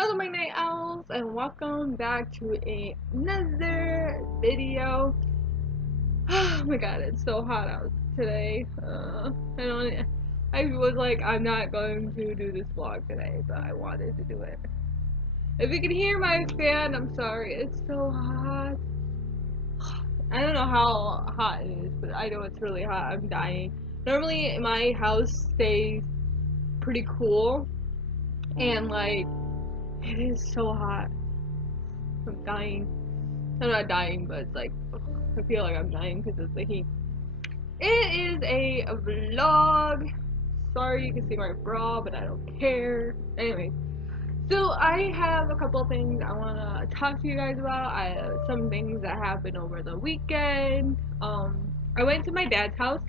Hello my night owls and welcome back to another video. Oh my god, it's so hot out today. I was like, I'm not going to do this vlog today, but I wanted to do it. If you can hear my fan, I'm sorry, it's so hot. I don't know how hot it is, but I know it's really hot. I'm dying. Normally my house stays pretty cool and like it is so hot. I'm dying. I'm not dying, but it's like, ugh, I feel like I'm dying because of the heat. It is a vlog. Sorry you can see my bra, but I don't care. Anyways, so I have a couple things I want to talk to you guys about. I have some things that happened over the weekend. I went to my dad's house.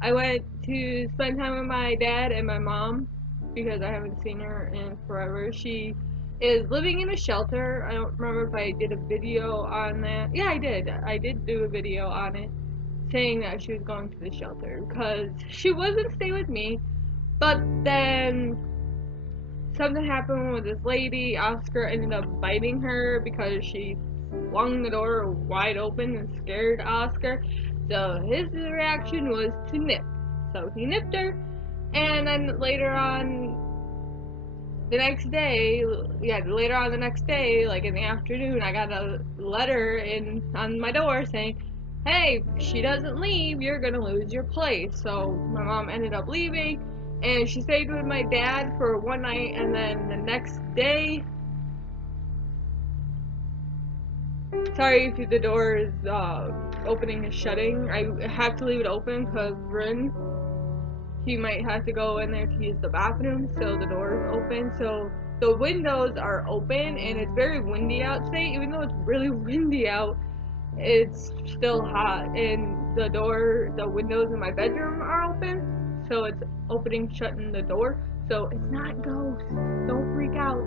I went to spend time with my dad and my mom because I haven't seen her in forever. She is living in a shelter. I don't remember if I did a video on that. Yeah, I did. I did do a video on it saying that she was going to the shelter because she wasn't staying with me, but then something happened with this lady. Oscar ended up biting her because she flung the door wide open and scared Oscar. So his reaction was to nip. So he nipped her, and then later on the next day, like in the afternoon, I got a letter in on my door saying, "Hey, if she doesn't leave, you're gonna lose your place." So my mom ended up leaving, and she stayed with my dad for one night, and then the next day. Sorry if the door is opening and shutting. I have to leave it open because Bryn, he might have to go in there to use the bathroom, so the door is open. So the windows are open, and it's very windy out today. Even though it's really windy out, it's still hot, and the windows in my bedroom are open, so it's opening, shutting the door. So it's not ghosts. Don't freak out.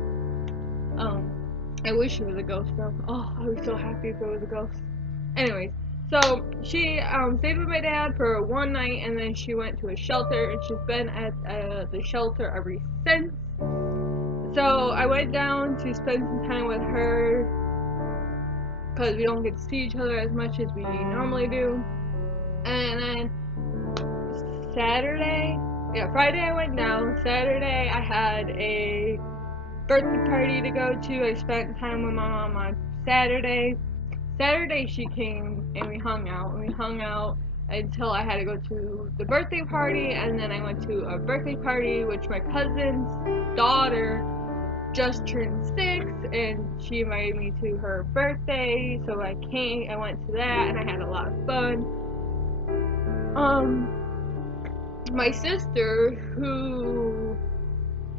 Um, I wish it was a ghost though. Oh, I was so happy if it was a ghost. Anyways, so she stayed with my dad for one night, and then she went to a shelter, and she's been at the shelter ever since. So I went down to spend some time with her because we don't get to see each other as much as we normally do. And then Friday I went down. Saturday I had a birthday party to go to. I spent time with my mom on Saturday. Saturday she came and we hung out. And we hung out until I had to go to the birthday party, and then I went to a birthday party which my cousin's daughter just turned 6, and she invited me to her birthday, so I came. I went to that, and I had a lot of fun. My sister, who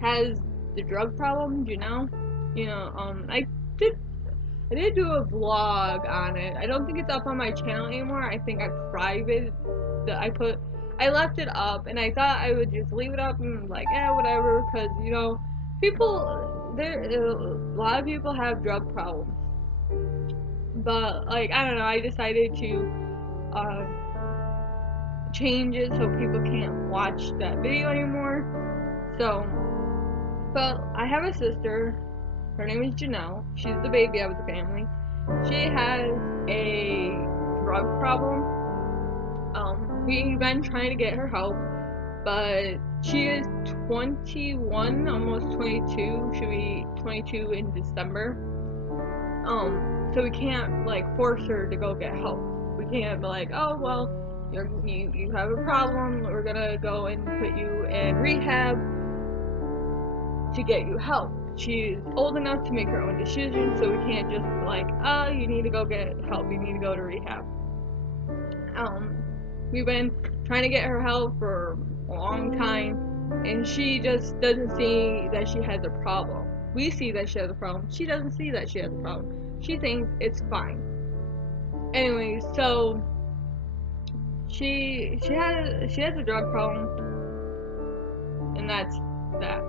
has the drug problem, did I did do a vlog on it. I don't think it's up on my channel anymore. I think I private that I left it up, and I thought I would just leave it up and like, whatever, because a lot of people have drug problems, but like, I don't know, I decided to uh, change it so people can't watch that video anymore. So, but I have a sister. Her name is Janelle. She's the baby of the family. She has a drug problem. We've been trying to get her help, but she is 21, almost 22. She'll be 22 in December. So we can't like force her to go get help. We can't be like, oh well, you have a problem. We're gonna go and put you in rehab to get you help. She's old enough to make her own decisions, so we can't just be like, oh, you need to go get help. You need to go to rehab. We've been trying to get her help for a long time, and she just doesn't see that she has a problem. We see that she has a problem. She doesn't see that she has a problem. She thinks it's fine. Anyways, so she has a drug problem, and that's that.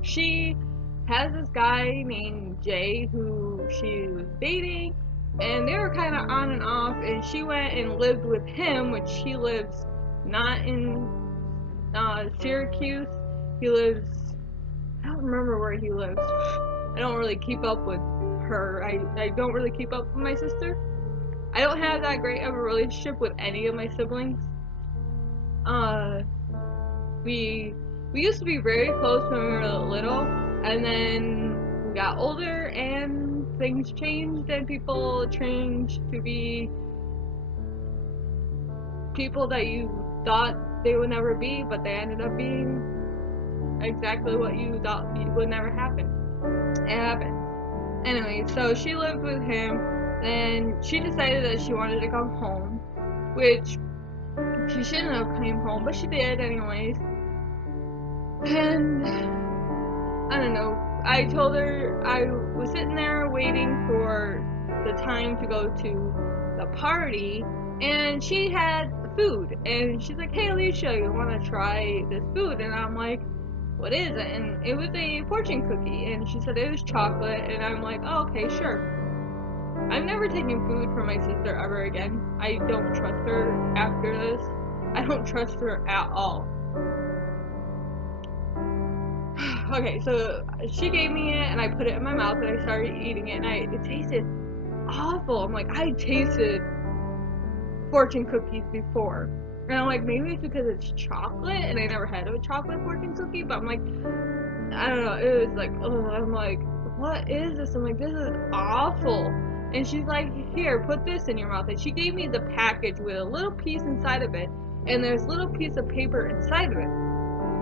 She has this guy named Jay who she was dating, and they were kind of on and off, and she went and lived with him, which he lives not in Syracuse. He lives, I don't remember where he lives. I don't really keep up with her. I don't really keep up with my sister. I don't have that great of a relationship with any of my siblings. Uh, we used to be very close when we were little, and then we got older and things changed and people changed to be people that you thought they would never be, but they ended up being exactly what you thought would never happen. It happened. Anyway, so she lived with him, and she decided that she wanted to come home, which she shouldn't have came home, but she did anyways. And I don't know. I told her I was sitting there waiting for the time to go to the party, and she had food, and she's like, "Hey, Alicia, you want to try this food?" And I'm like, "What is it?" And it was a fortune cookie, and she said it was chocolate, and I'm like, "Oh, okay, sure." I'm never taking food from my sister ever again. I don't trust her after this. I don't trust her at all. Okay, so she gave me it and I put it in my mouth and I started eating it and it tasted awful. I'm like, I tasted fortune cookies before. And I'm like, maybe it's because it's chocolate and I never had a chocolate fortune cookie, but I'm like, I don't know, it was like, oh, I'm like, what is this? I'm like, this is awful. And she's like, here, put this in your mouth. And she gave me the package with a little piece inside of it, and there's a little piece of paper inside of it.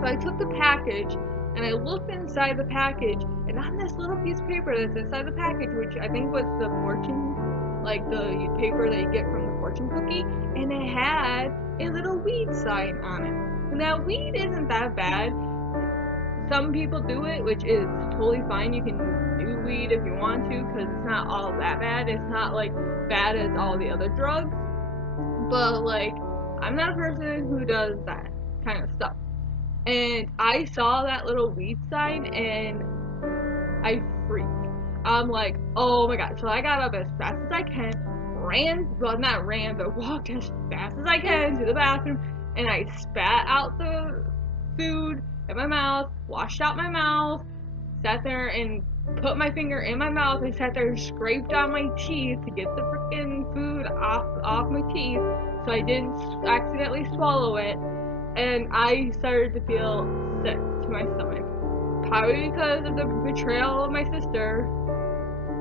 So I took the package, and I looked inside the package, and on this little piece of paper that's inside the package, which I think was the fortune, like the paper that you get from the fortune cookie, and it had a little weed sign on it. Now, weed isn't that bad. Some people do it, which is totally fine. You can do weed if you want to, because it's not all that bad. It's not like bad as all the other drugs. But like, I'm not a person who does that kind of stuff. And I saw that little weed sign and I freaked. I'm like, oh my god. So I got up as fast as I can, not ran, but walked as fast as I can to the bathroom, and I spat out the food in my mouth, washed out my mouth, sat there and put my finger in my mouth and sat there and scraped on my teeth to get the freaking food off my teeth so I didn't accidentally swallow it. And I started to feel sick to my stomach. Probably because of the betrayal of my sister.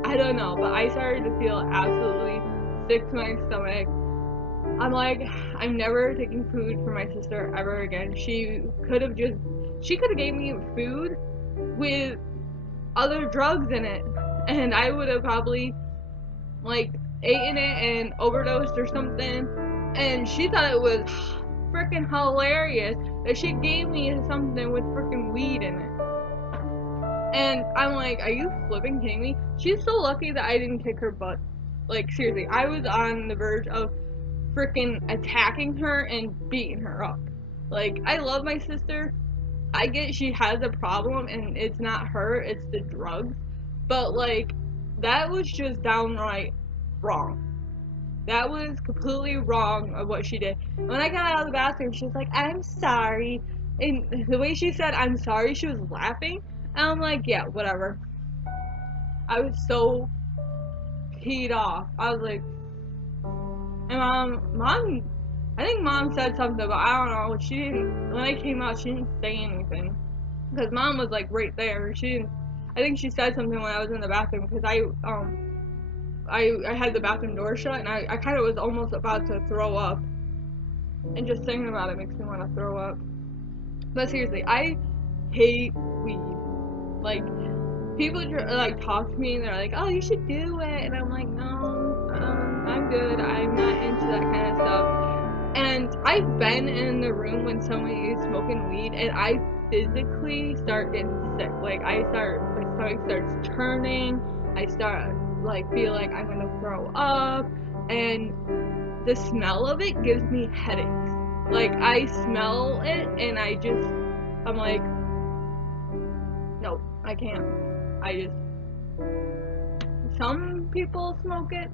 I don't know, but I started to feel absolutely sick to my stomach. I'm like, I'm never taking food from my sister ever again. She could have gave me food with other drugs in it, and I would have probably like eaten it and overdosed or something. And she thought it was freaking hilarious that she gave me something with freaking weed in it. And I'm like, are you flipping kidding me? She's so lucky that I didn't kick her butt. Like, seriously, I was on the verge of freaking attacking her and beating her up. Like, I love my sister. I get she has a problem and it's not her, it's the drugs. But, like, that was just downright wrong. That was completely wrong of what she did. When I got out of the bathroom, she was like, I'm sorry. And the way she said, I'm sorry, she was laughing. And I'm like, yeah, whatever. I was so peed off. I was like, and I think mom said something, but I don't know. She didn't, when I came out, she didn't say anything. Because mom was like right there. She didn't, I think she said something when I was in the bathroom because I had the bathroom door shut and I kind of was almost about to throw up. And just thinking about it makes me want to throw up. But seriously, I hate weed. Like, people like talk to me and they're like, oh, you should do it. And I'm like, no, I'm good. I'm not into that kind of stuff. And I've been in the room when somebody is smoking weed and I physically start getting sick. Like, my stomach starts turning. I start, like, feel like I'm gonna throw up. And the smell of it gives me headaches. Like, I smell it and I'm like, nope, I can't. Some people smoke it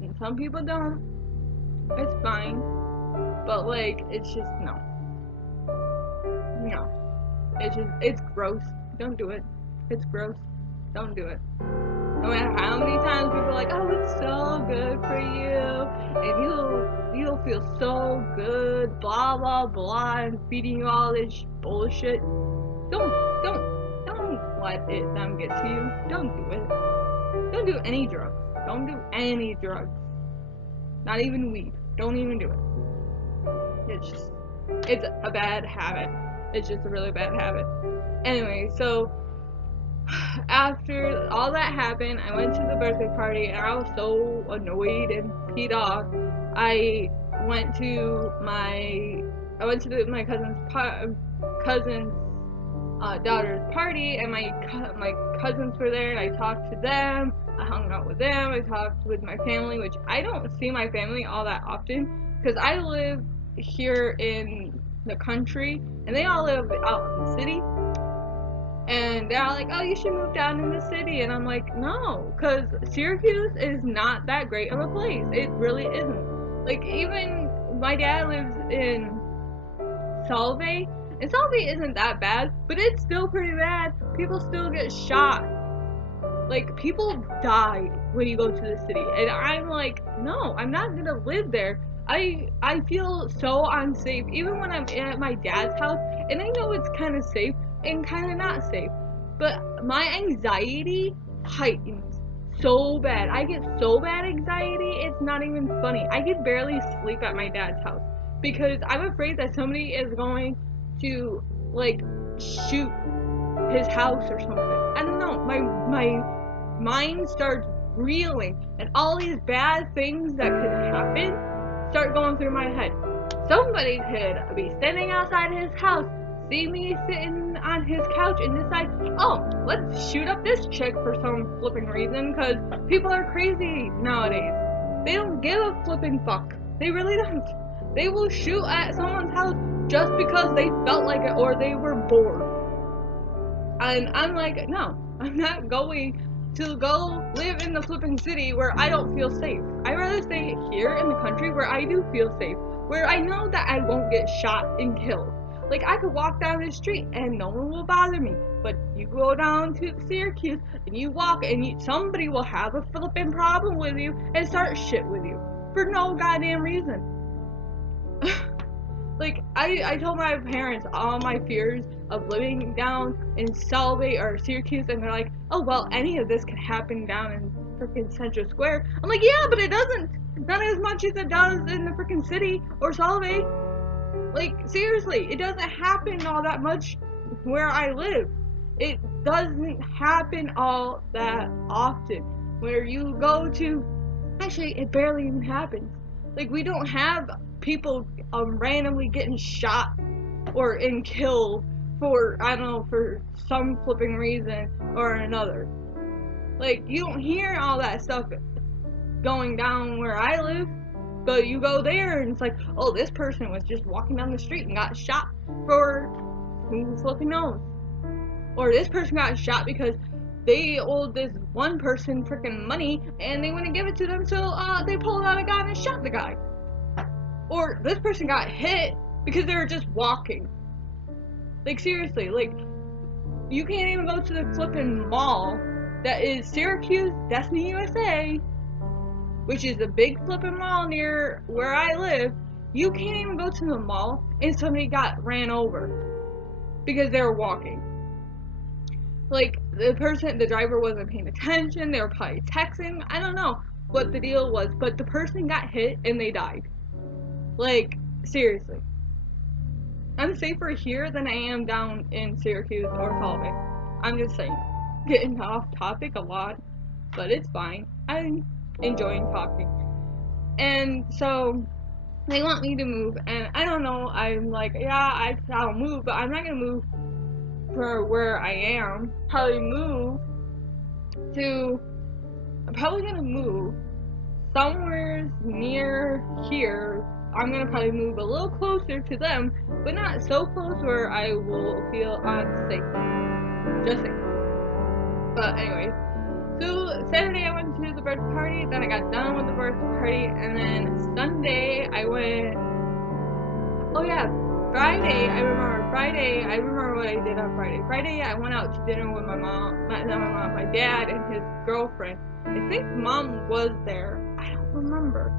and some people don't. It's fine. But, like, it's just, no. No. It's gross. Don't do it. It's gross. Don't do it. No matter how many times people are like, oh, it's so good for you, and you'll feel so good, blah blah blah, and feeding you all this bullshit. Don't let them get to you. Don't do it. Don't do any drugs. Don't do any drugs. Not even weed. Don't even do it. It's a bad habit. It's just a really bad habit. Anyway, so after all that happened, I went to the birthday party and I was so annoyed and peed off. I went to my cousin's daughter's party, and my cousins were there, and I talked to them. I hung out with them. I talked with my family, which I don't see my family all that often because I live here in the country and they all live out in the city. And they're all like, oh, you should move down in the city. And I'm like, no, because Syracuse is not that great of a place. It really isn't. Like, even my dad lives in Salve, and Salve isn't that bad, but it's still pretty bad. People still get shot. Like, people die when you go to the city. And I'm like, no, I'm not gonna live there. I feel so unsafe, even when I'm at my dad's house, and I know it's kind of safe and kind of not safe, but my anxiety heightens so bad. I get so bad anxiety, it's not even funny. I can barely sleep at my dad's house because I'm afraid that somebody is going to, like, shoot his house or something. I don't know. My mind starts reeling, and all these bad things that could happen start going through my head. Somebody could be standing outside his house, see me sitting on his couch, and decide, oh, let's shoot up this chick for some flipping reason, because people are crazy nowadays. They don't give a flipping fuck. They really don't. They will shoot at someone's house just because they felt like it or they were bored. And I'm like, no, I'm not going to go live in the flipping city where I don't feel safe. I'd rather stay here in the country where I do feel safe, where I know that I won't get shot and killed. Like, I could walk down the street and no one will bother me, but you go down to Syracuse and you walk and somebody will have a flipping problem with you and start shit with you for no goddamn reason. Like, I told my parents all my fears of living down in Salve or Syracuse, and they're like, oh, well, any of this could happen down in freaking Central Square. I'm like, yeah, but it doesn't. Not as much as it does in the freaking city or Salve. Like, seriously, it doesn't happen all that much where I live. It doesn't happen all that often. Where you go to, actually, it barely even happens. Like, we don't have people randomly getting shot or killed for, I don't know, for some flipping reason or another. Like, you don't hear all that stuff going down where I live, but you go there and it's like, oh, this person was just walking down the street and got shot for who flipping knows. Or this person got shot because they owed this one person freaking money and they wouldn't give it to them, so they pulled out a gun and shot the guy. Or this person got hit because they were just walking. Like, seriously, like, you can't even go to the flipping mall that is Syracuse Destiny USA, which is a big flipping mall near where I live. You can't even go to the mall and somebody got ran over because they were walking. Like, the driver wasn't paying attention, they were probably texting, I don't know what the deal was, but the person got hit and they died. Like, seriously. I'm safer here than I am down in Syracuse or Salve. I'm just saying. Getting off topic a lot, but it's fine. I'm enjoying talking. And so, they want me to move, and I don't know, I'm like, yeah, I'll move, but I'm not gonna move for where I am. I'm probably gonna move somewhere near here. I'm gonna probably move a little closer to them, but not so close where I will feel unsafe. Just saying. But anyways, so Saturday I went to the birthday party, then I got done with the birthday party, and then Sunday I went. Oh yeah, Friday I remember remember what I did on Friday. Friday, I went out to dinner with my mom, not my mom, my dad and his girlfriend. I think mom was there. I don't remember.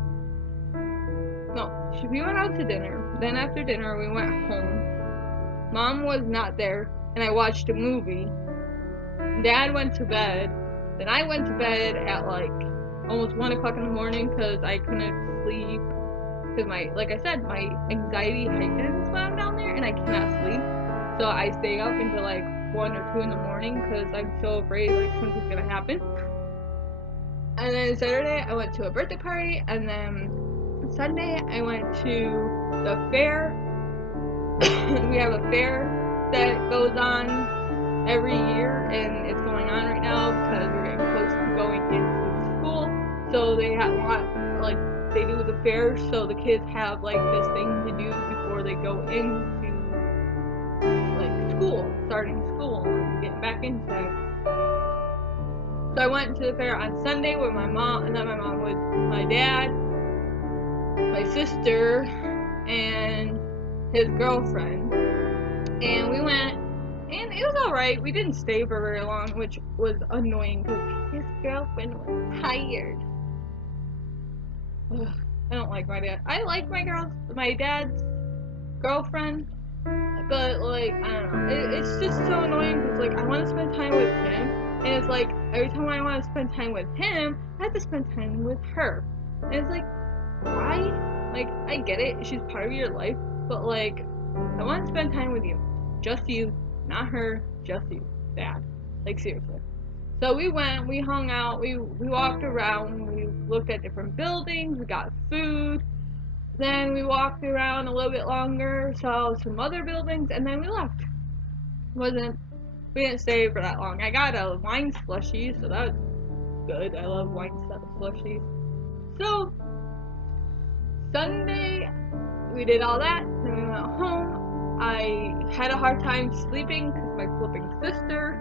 No, we went out to dinner. Then after dinner, we went home. Mom was not there, and I watched a movie. Dad went to bed. Then I went to bed at like almost 1 o'clock in the morning because I couldn't sleep. Because like I said, my anxiety heightens when I'm down there and I cannot sleep. So I stay up until like 1 or 2 in the morning because I'm so afraid like something's gonna happen. And then Saturday I went to a birthday party, and then Sunday I went to the fair. We have a fair that goes on every year, and it's going on right now because we're getting close to going into school. So they they do the fair, so the kids have like this thing to do before they go into like school, starting school, and getting back into that. So I went to the fair on Sunday with my mom, not my mom, with my dad, my sister, and his girlfriend. And we went, and it was alright. We didn't stay for very long, which was annoying because his girlfriend was tired. Ugh, I don't like my dad. I like my dad's girlfriend, but like I don't know. It's just so annoying because like I want to spend time with him, and it's like every time I want to spend time with him, I have to spend time with her, and it's like why? Like I get it, she's part of your life, but like I want to spend time with you, just you, not her, just you, Dad. Like seriously. So we went, we hung out, we walked around, we looked at different buildings, we got food. Then we walked around a little bit longer, saw some other buildings, and then we left. We didn't stay for that long. I got a wine slushie, so that was good. I love wine slushies. So Sunday we did all that, then we went home. I had a hard time sleeping because my flipping sister,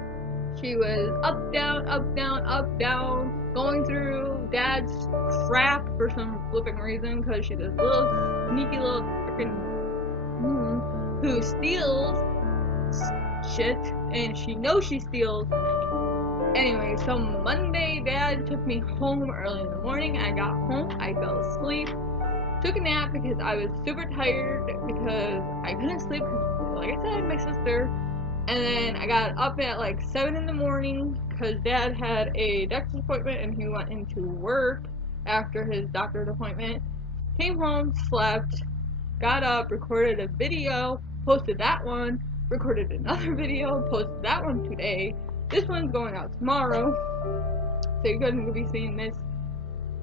she was up, down, up, down, up, down, going through Dad's crap for some flipping reason because she's this little sneaky little freaking who steals shit, and she knows she steals. Anyway, so Monday, Dad took me home early in the morning. I got home, I fell asleep, took a nap because I was super tired because I couldn't sleep because, like I said, my sister. And then I got up at like 7 in the morning because Dad had a doctor's appointment and he went into work after his doctor's appointment. Came home, slept, got up, recorded a video, posted that one, recorded another video, posted that one today. This one's going out tomorrow, so you're going to be seeing this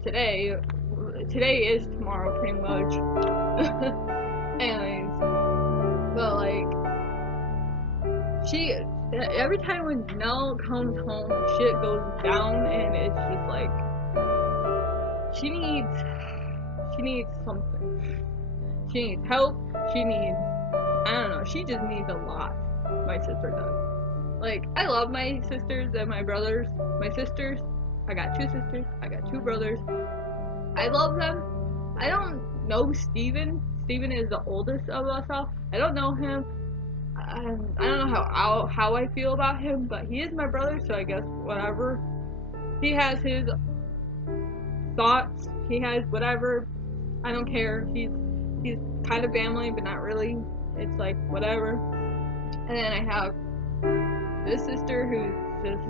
today. Today is tomorrow, pretty much. Anyways, but like, every time when Nell comes home, shit goes down, and it's just like, she needs something. She needs help, I don't know, she just needs a lot. My sister does. Like, I love my sisters and my brothers. My sisters, I got 2 sisters, I got 2 brothers. I love them. I don't know Steven. Steven is the oldest of us all. I don't know him. I don't know how I feel about him, but he is my brother, so I guess whatever. He has his thoughts. He has whatever. I don't care. He's kind of family, but not really. It's like whatever. And then I have this sister who's just,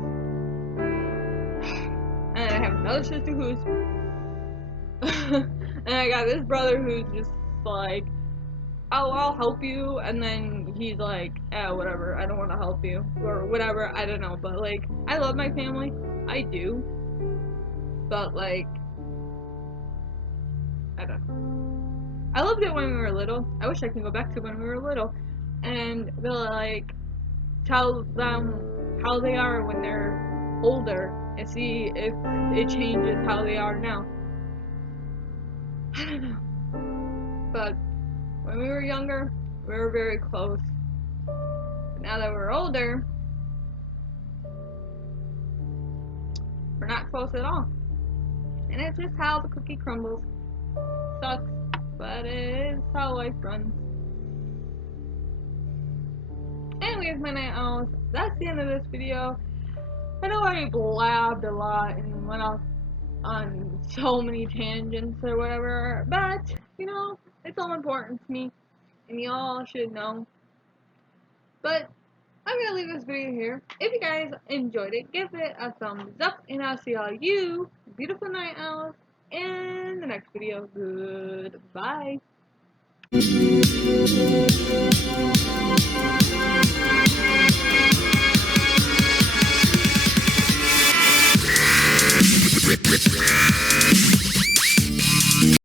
and I have another sister who's, and I got this brother who's just like, oh, I'll help you, and then he's like, whatever, I don't want to help you, or whatever, I don't know, but like, I love my family, I do, but like, I don't know. I loved it when we were little. I wish I could go back to when we were little, and they'll like, tell them how they are when they're older, and see if it changes how they are now. I don't know, but when we were younger, we were very close. But now that we're older, we're not close at all. And it's just how the cookie crumbles. Sucks, but it is how life runs. Anyways, anyways, my night owls, that's the end of this video. I know I blabbed a lot and went off on so many tangents or whatever, but you know, it's all important to me, and y'all should know. But I'm gonna leave this video here. If you guys enjoyed it, give it a thumbs up, and I'll see all you beautiful night owls in the next video. Goodbye.